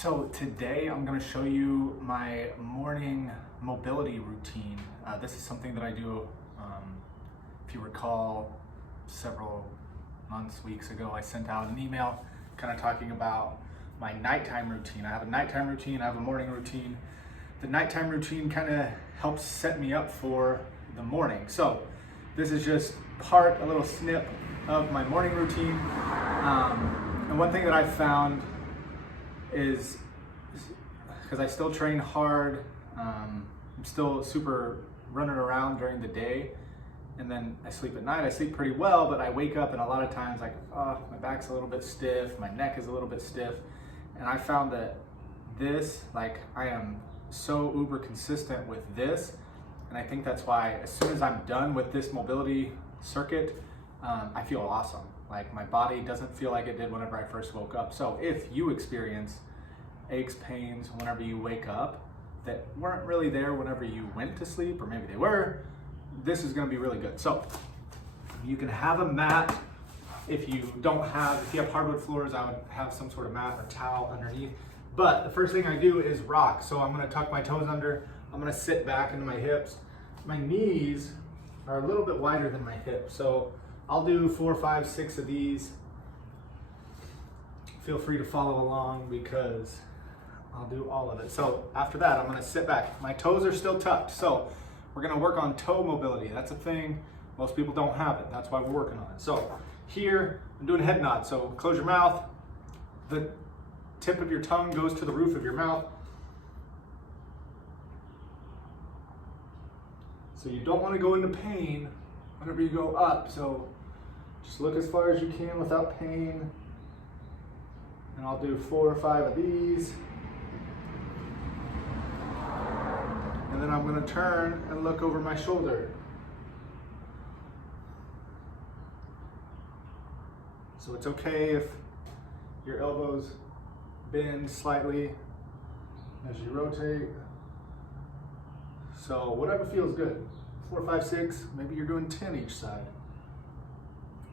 So today I'm going to show you my morning mobility routine. This is something that I do, if you recall, several months, weeks ago, I sent out an email kind of talking about my nighttime routine. I have a nighttime routine, I have a morning routine. The nighttime routine kind of helps set me up for the morning. So this is just a little snip of my morning routine. And one thing that I've found is, because I still train hard, I'm still super running around during the day, and then I sleep at night. I sleep pretty well, but I wake up and a lot of times like, my back's a little bit stiff, my neck is a little bit stiff, and I found that I am so uber consistent with this, and I think that's why as soon as I'm done with this mobility circuit, I feel awesome. Like my body doesn't feel like it did whenever I first woke up. So if you experience aches, pains whenever you wake up that weren't really there whenever you went to sleep, or maybe they were, this is gonna be really good. So you can have a mat. If you have hardwood floors, I would have some sort of mat or towel underneath. But the first thing I do is rock. So I'm gonna tuck my toes under, I'm gonna sit back into my hips. My knees are a little bit wider than my hips. So I'll do 4, 5, 6 of these. Feel free to follow along because I'll do all of it. So after that, I'm gonna sit back. My toes are still tucked. So we're gonna work on toe mobility. That's a thing, most people don't have it. That's why we're working on it. So here, I'm doing head nod. So close your mouth. The tip of your tongue goes to the roof of your mouth. So you don't wanna go into pain whenever you go up. So just look as far as you can without pain. And I'll do 4 or 5 of these. And then I'm gonna turn and look over my shoulder. So it's okay if your elbows bend slightly as you rotate. So whatever feels good. 4, 5, 6, maybe you're doing 10 each side.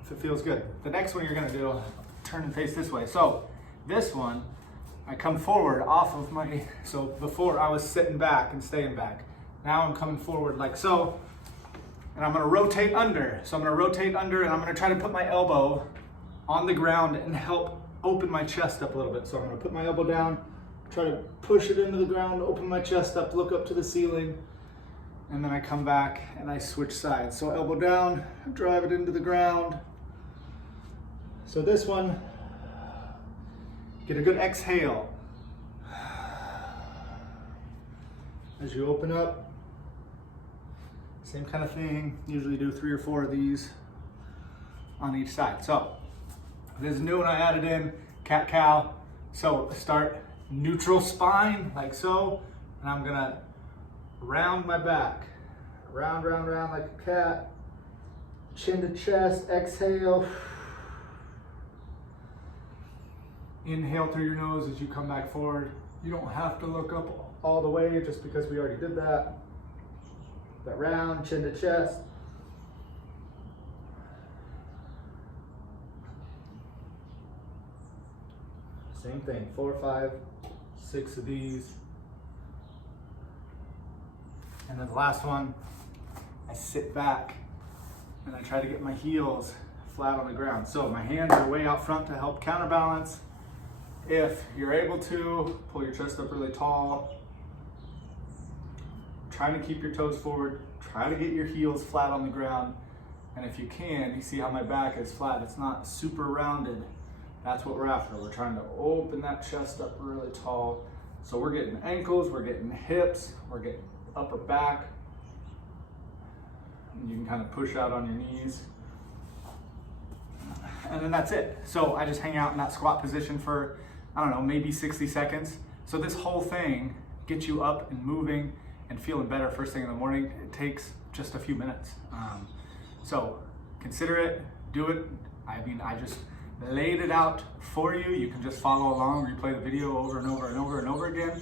If it feels good. The next one you're gonna do, turn and face this way. So this one, I come forward off of so before I was sitting back and staying back. Now I'm coming forward like so, and I'm gonna rotate under. So I'm gonna rotate under and I'm gonna try to put my elbow on the ground and help open my chest up a little bit. So I'm gonna put my elbow down, try to push it into the ground, open my chest up, look up to the ceiling, and then I come back and I switch sides. So elbow down, drive it into the ground. So this one, get a good exhale. As you open up, same kind of thing. Usually do 3 or 4 of these on each side. So this is new one I added in, cat-cow. So start neutral spine, like so, and I'm gonna round my back. Round, round, round like a cat. Chin to chest, exhale. Inhale through your nose as you come back forward. You don't have to look up all the way just because we already did that. That round, chin to chest. Same thing, 4, 5, 6 of these. And then the last one, I sit back and I try to get my heels flat on the ground. So my hands are way out front to help counterbalance. If you're able to, pull your chest up really tall. Trying to keep your toes forward. Try to get your heels flat on the ground. And if you can, you see how my back is flat. It's not super rounded. That's what we're after. We're trying to open that chest up really tall. So we're getting ankles, we're getting hips, we're getting upper back. And you can kind of push out on your knees. And then that's it. So I just hang out in that squat position for, I don't know, maybe 60 seconds. So this whole thing gets you up and moving and feeling better first thing in the morning. It takes just a few minutes. So consider it, do it. I mean, I just laid it out for you. You can just follow along, replay the video over and over and over and over again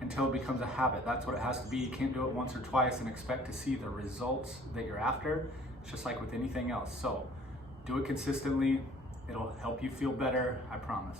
until it becomes a habit. That's what it has to be. You can't do it once or twice and expect to see the results that you're after. It's just like with anything else. So do it consistently. It'll help you feel better, I promise.